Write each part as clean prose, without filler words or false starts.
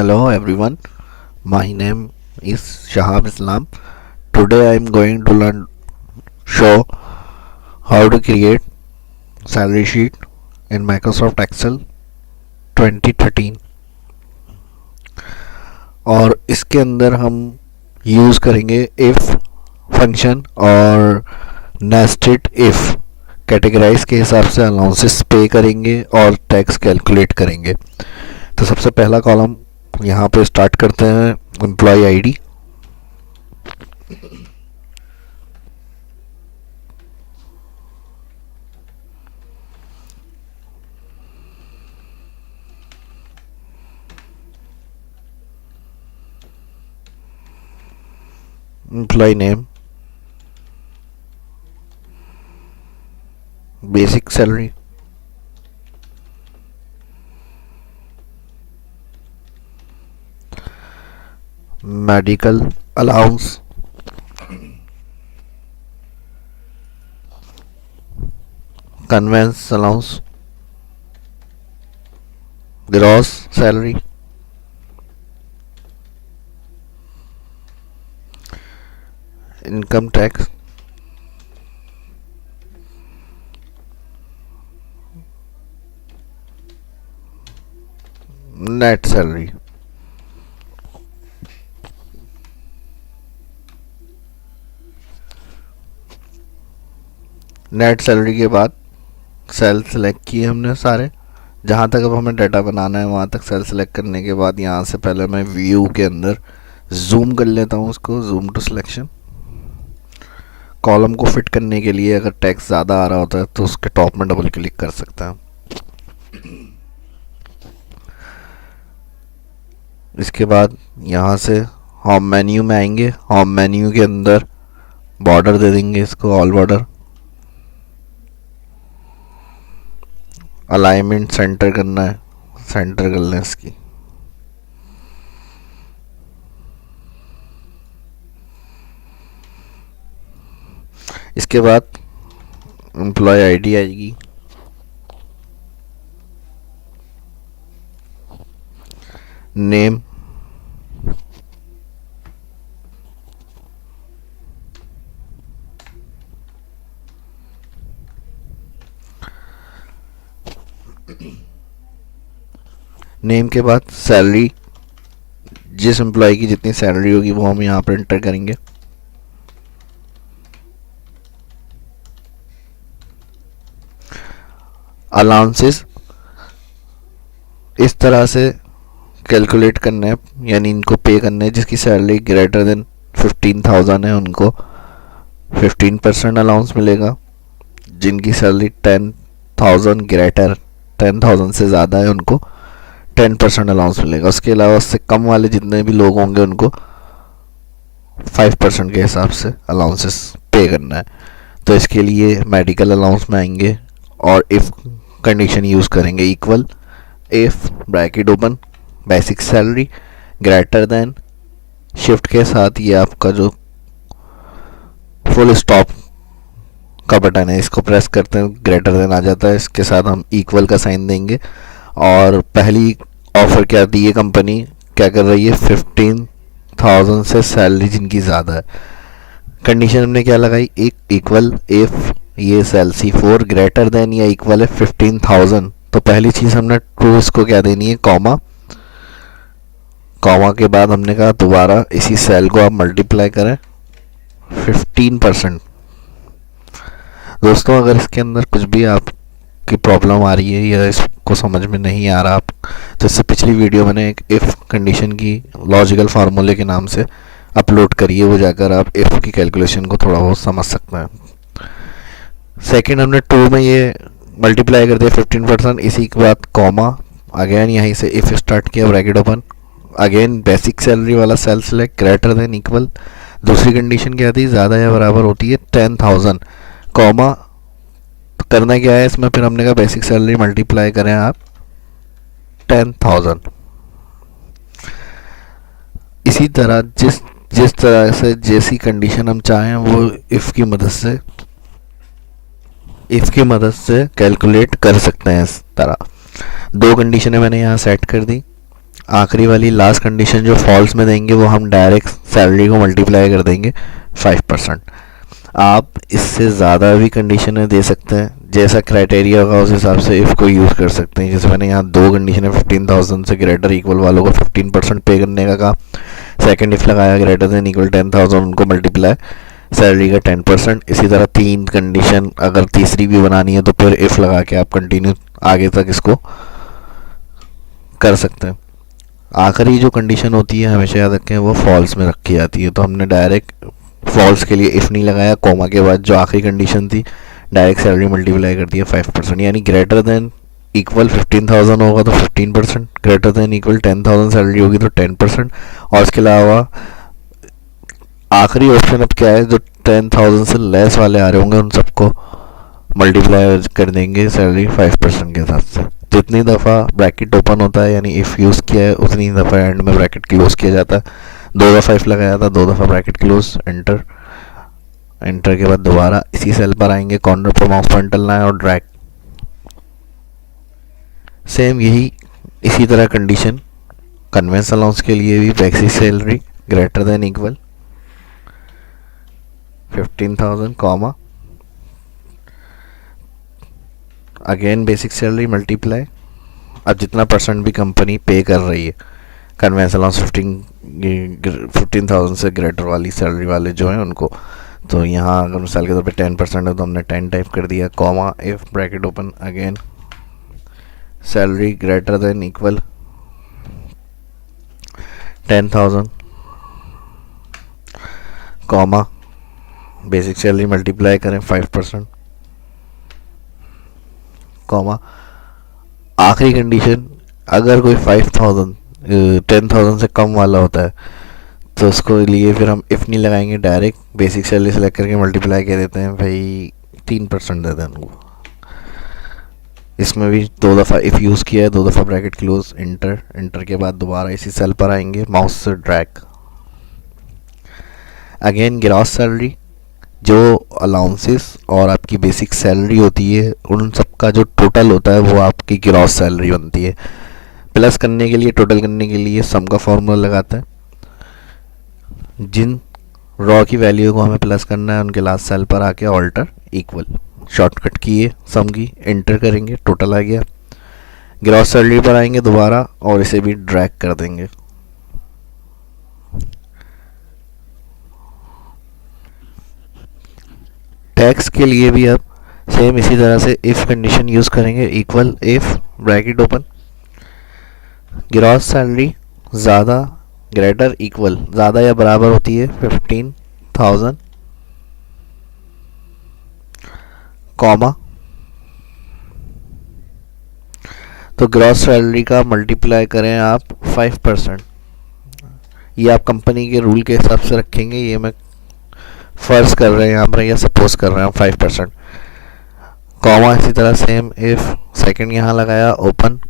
Hello everyone, my name is Shahab Islam. Today I am going to show how to create salary sheet in Microsoft Excel 2013 और इसके अंदर हम use करेंगे if function और nested if categorise के हिसाब से अलाउंसेस पे करेंगे और टैक्स कैलकुलेट करेंगे। तो सबसे पहला कॉलम यहाँ पे स्टार्ट करते हैं employee ID. Employee name, basic salary, medical allowance, conveyance allowance, gross salary, income tax, net salary. Net salary के बाद सेल सेलेक्ट किए हमने सारे, जहाँ तक अब हमें डाटा बनाना है वहाँ तक सेल सेलेक्ट करने के बाद यहाँ से पहले मैं व्यू के अंदर जूम कर लेता हूँ उसको, जूम टू सिलेक्शन। कॉलम को फिट करने के लिए अगर टेक्स्ट ज़्यादा आ रहा होता है तो उसके टॉप में डबल क्लिक कर सकते हैं। इसके बाद यहाँ से होम मेन्यू में आएंगे, होम मेन्यू के अंदर बॉर्डर दे देंगे इसको ऑल बॉर्डर। अलाइनमेंट सेंटर करना है, सेंटर कर लें इसकी। इसके बाद एम्प्लॉय आईडी आएगी, नेम, नेम के बाद सैलरी, जिस एम्प्लॉय की जितनी सैलरी होगी वो हम यहाँ पर एंटर करेंगे। अलाउंसेस इस तरह से कैलकुलेट करने हैं, यानी इनको पे करने हैं जिसकी सैलरी ग्रेटर देन 15,000 है उनको 15% अलाउंस मिलेगा। जिनकी सैलरी 10,000 ग्रेटर 10,000 से ज़्यादा है उनको 10% अलाउंस मिलेगा। उसके अलावा उससे कम वाले जितने भी लोग होंगे उनको 5% के हिसाब से अलाउंसेस पे करना है। तो इसके लिए मेडिकल अलाउंस में आएंगे और इफ़ कंडीशन यूज़ करेंगे, equal if bracket open basic salary greater than, shift के साथ ये आपका जो फुल स्टॉप का बटन है इसको प्रेस करते हैं, ग्रेटर देन आ जाता है। इसके साथ हम इक्वल का साइन देंगे। और पहली ऑफर क्या दी है कंपनी, क्या कर रही है, 15,000 से सैलरी जिनकी ज़्यादा है। कंडीशन हमने क्या लगाई, एक इक्वल इफ़ ये सेल C4 ग्रेटर देन या इक्वल है 15,000। तो पहली चीज़ हमने ट्रू इसको क्या देनी है, कॉमा। कॉमा के बाद हमने कहा दोबारा इसी सेल को आप मल्टीप्लाई करें 15%। दोस्तों अगर इसके अंदर कुछ भी आपकी प्रॉब्लम आ रही है या इसको समझ में नहीं आ रहा आप, तो इससे पिछली वीडियो मैंने एक इफ़ कंडीशन की लॉजिकल फार्मूले के नाम से अपलोड करिए, वो जाकर आप इफ़ की कैलकुलेशन को थोड़ा बहुत समझ सकते हैं। सेकंड हमने टू में ये मल्टीप्लाई कर दिया 15%, इसी के बाद कॉमा, अगेन यहीं से इफ़ स्टार्ट किया bracket open, again basic salary वाला cell select greater than equal. दूसरी कंडीशन क्या थी, ज़्यादा या बराबर होती है 10,000, कॉमा। करना क्या है इसमें, फिर हमने कहा बेसिक सैलरी मल्टीप्लाई करें आप 10,000। इसी तरह जिस जिस तरह से जैसी कंडीशन हम चाहें वो इफ़ की मदद से कैलकुलेट कर सकते हैं। इस तरह दो कंडीशनें मैंने यहाँ सेट कर दी। आखिरी वाली लास्ट कंडीशन जो फॉल्स में देंगे वो हम डायरेक्ट सैलरी को मल्टीप्लाई कर देंगे 5%। आप इससे ज़्यादा भी कंडीशनें दे सकते हैं, जैसा क्राइटेरिया होगा उस हिसाब से इफ़ को यूज़ कर सकते हैं। जैसे मैंने यहाँ दो कंडीशन 15,000 से ग्रेटर इक्वल वालों को 15% पे करने का कहा। सेकंड इफ़ लगाया ग्रेटर देन इक्वल 10,000 उनको मल्टीप्लाई सैलरी का 10%। इसी तरह तीन कंडीशन अगर तीसरी भी बनानी है तो फिर इफ़ लगा के आप कंटिन्यू आगे तक इसको कर सकते हैं। आखिरी जो कंडीशन होती है हमेशा याद रखें वो फॉल्स में रखी जाती है, तो हमने डायरेक्ट फॉल्स के लिए इफ़ नहीं लगाया, कॉमा के बाद जो आखिरी कंडीशन थी डायरेक्ट सैलरी मल्टीप्लाई कर दिया 5%। यानी ग्रेटर देन इक्वल 15,000 होगा तो 15%, ग्रेटर देन इक्वल 10,000 सैलरी होगी तो 10%। और इसके अलावा आखिरी ऑप्शन अब क्या है, जो 10,000 से लेस वाले आ रहे होंगे उन सबको मल्टीप्लाई कर देंगे सैलरी 5% के हिसाब से। जितनी दफ़ा ब्रैकेट ओपन होता है यानी इफ़ यूज़ किया है उतनी दफ़ा एंड में ब्रैकेट क्लोज किया जाता है। दो दफ़ा इफ़ लगाया था, दो दफ़ा ब्रैकेट क्लोज, एंटर। एंटर के बाद दोबारा इसी सेल पर आएंगे, कॉर्नर पर माउस पॉइंटर लाएं और ड्रैग। सेम यही इसी तरह कंडीशन कन्वेंस अलाउंस के लिए भी basic salary greater than equal 15,000 comma again basic salary multiply. अब जितना परसेंट भी कंपनी पे कर रही है कन्वेंस अलाउंस 15,000 से ग्रेटर वाली सैलरी वाले जो हैं उनको, तो यहाँ अगर मिसाल के तौर पे 10% है तो हमने 10 टाइप कर दिया, comma if bracket open again salary greater than equal 10,000 comma basic salary multiply करें 5% कॉमा आखिरी कंडीशन अगर कोई 10,000 से कम वाला होता है तो उसको लिए फिर हम इफ़ नहीं लगाएंगे, डायरेक्ट बेसिक सैलरी सेलेक्ट करके मल्टीप्लाई कर देते हैं भाई 3% दे दें उनको। इसमें भी दो दफ़ा इफ़ यूज़ किया है, दो दफ़ा ब्रैकेट क्लोज, एंटर। एंटर के बाद दोबारा इसी सेल पर आएंगे, माउस से ड्रैग अगेन ग्रॉस सैलरी, जो अलाउंसेस और आपकी बेसिक सैलरी होती है उन सब का जो टोटल होता है वो आपकी ग्रॉस सैलरी बनती है। प्लस करने के लिए, टोटल करने के लिए सम का फॉर्मूला लगाते हैं। जिन रॉ की वैल्यू को हमें प्लस करना है उनके लास्ट सेल पर आके ऑल्टर इक्वल शॉर्टकट किए सम की, एंटर करेंगे, टोटल आ गया। ग्रॉस सैलरी पर आएंगे दोबारा और इसे भी ड्रैग कर देंगे। टैक्स के लिए भी अब सेम इसी तरह से इफ़ कंडीशन यूज़ करेंगे, equal if bracket open gross salary ज़्यादा ग्रेटर इक्वल ज़्यादा या बराबर होती है 15,000 कॉमा तो ग्रॉस सैलरी का मल्टीप्लाई करें आप 5%। ये आप कंपनी के रूल के हिसाब से रखेंगे, ये मैं फर्ज कर रहे हैं यहाँ पर या सपोज कर रहे हैं 5%। कॉमा इसी तरह सेम इफ सेकंड यहाँ लगाया, open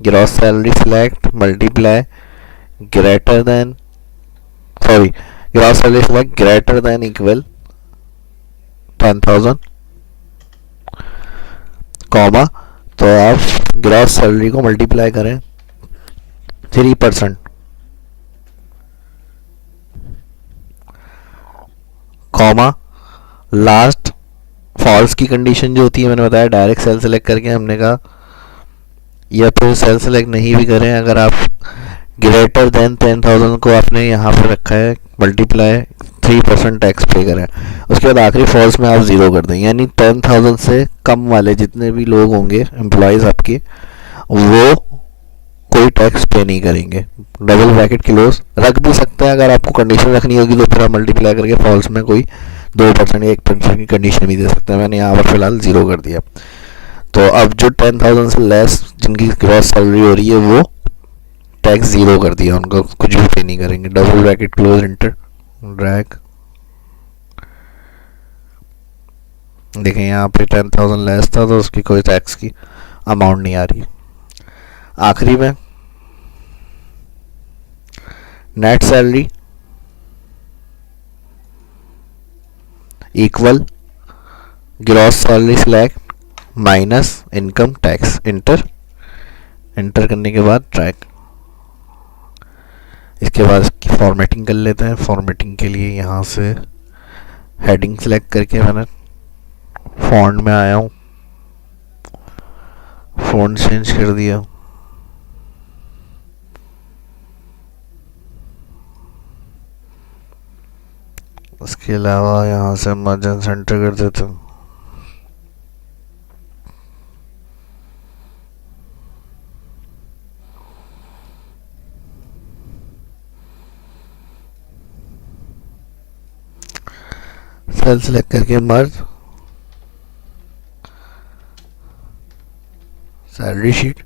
gross salary select multiply greater than gross salary select greater than equal 10,000 comma तो आप ग्रॉस सैलरी को मल्टीप्लाई करें 3%। कॉमा लास्ट फॉल्स की कंडीशन जो होती है मैंने बताया डायरेक्ट सेल सेलेक्ट करके हमने कहा, या फिर सेल सेलेक्ट नहीं भी करें, अगर आप ग्रेटर देन 10,000 को आपने यहाँ पे रखा है मल्टीप्लाई 3% टैक्स पे करें। उसके बाद आखिरी फॉल्स में आप ज़ीरो कर दें, यानी 10,000 से कम वाले जितने भी लोग होंगे एम्प्लॉयज़ आपके वो कोई टैक्स पे नहीं करेंगे। डबल ब्रैकेट क्लोज रख भी सकते हैं, अगर आपको कंडीशन रखनी होगी तो फिर आप मल्टीप्लाई करके फॉल्स में कोई 2% या 1% की कंडीशन भी दे सकते हैं। मैंने यहाँ पर फिलहाल ज़ीरो कर दिया। तो अब जो 10,000 से लेस जिनकी ग्रॉस सैलरी हो रही है वो टैक्स ज़ीरो कर दिया, उनको कुछ भी पे नहीं करेंगे। Double bracket close, enter, drag. देखें यहाँ पे 10,000 लेस था तो उसकी कोई टैक्स की अमाउंट नहीं आ रही। आखिरी में net salary equal gross salary select minus income tax, enter. Enter करने के बाद ट्रैक इसके बाद इसकी फॉर्मेटिंग कर लेते हैं। फॉर्मेटिंग के लिए यहाँ से हेडिंग सेलेक्ट करके मैंने फॉन्ट में आया हूँ, फॉन्ट चेंज कर दिया। उसके अलावा यहाँ से मार्जिन सेंटर कर देते हैं। सेल सेलेक्ट करके मर्ज सैलरी शीट,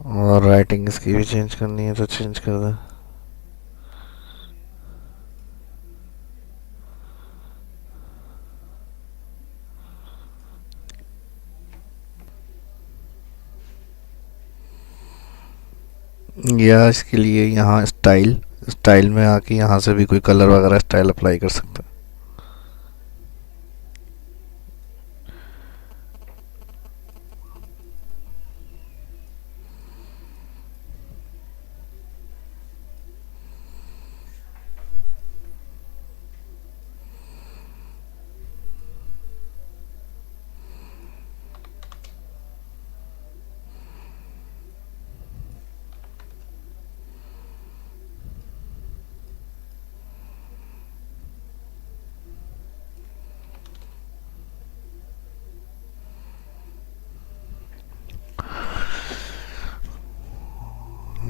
और राइटिंग इसकी भी चेंज करनी है तो चेंज कर दें। या इसके लिए यहाँ स्टाइल, स्टाइल में आके यहाँ से भी कोई कलर वगैरह स्टाइल अप्लाई कर सकते हैं।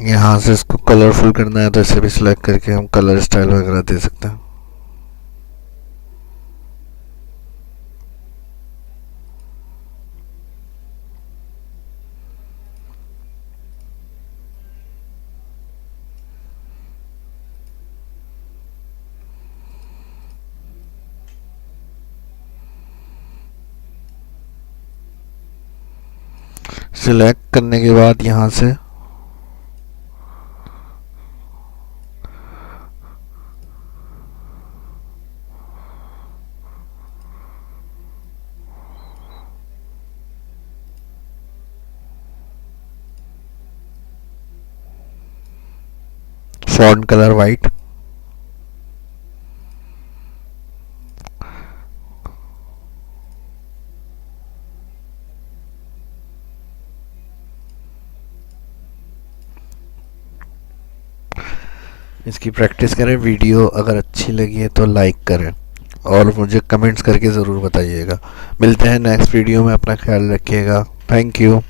यहाँ से इसको कलरफुल करना है तो इसे भी सिलेक्ट करके हम कलर स्टाइल वगैरह दे सकते हैं। सिलेक्ट करने के बाद यहाँ से फॉन्ट कलर वाइट, इसकी प्रैक्टिस करें। वीडियो अगर अच्छी लगी है तो लाइक करें और मुझे कमेंट्स करके ज़रूर बताइएगा। मिलते हैं नेक्स्ट वीडियो में, अपना ख्याल रखिएगा। Thank you.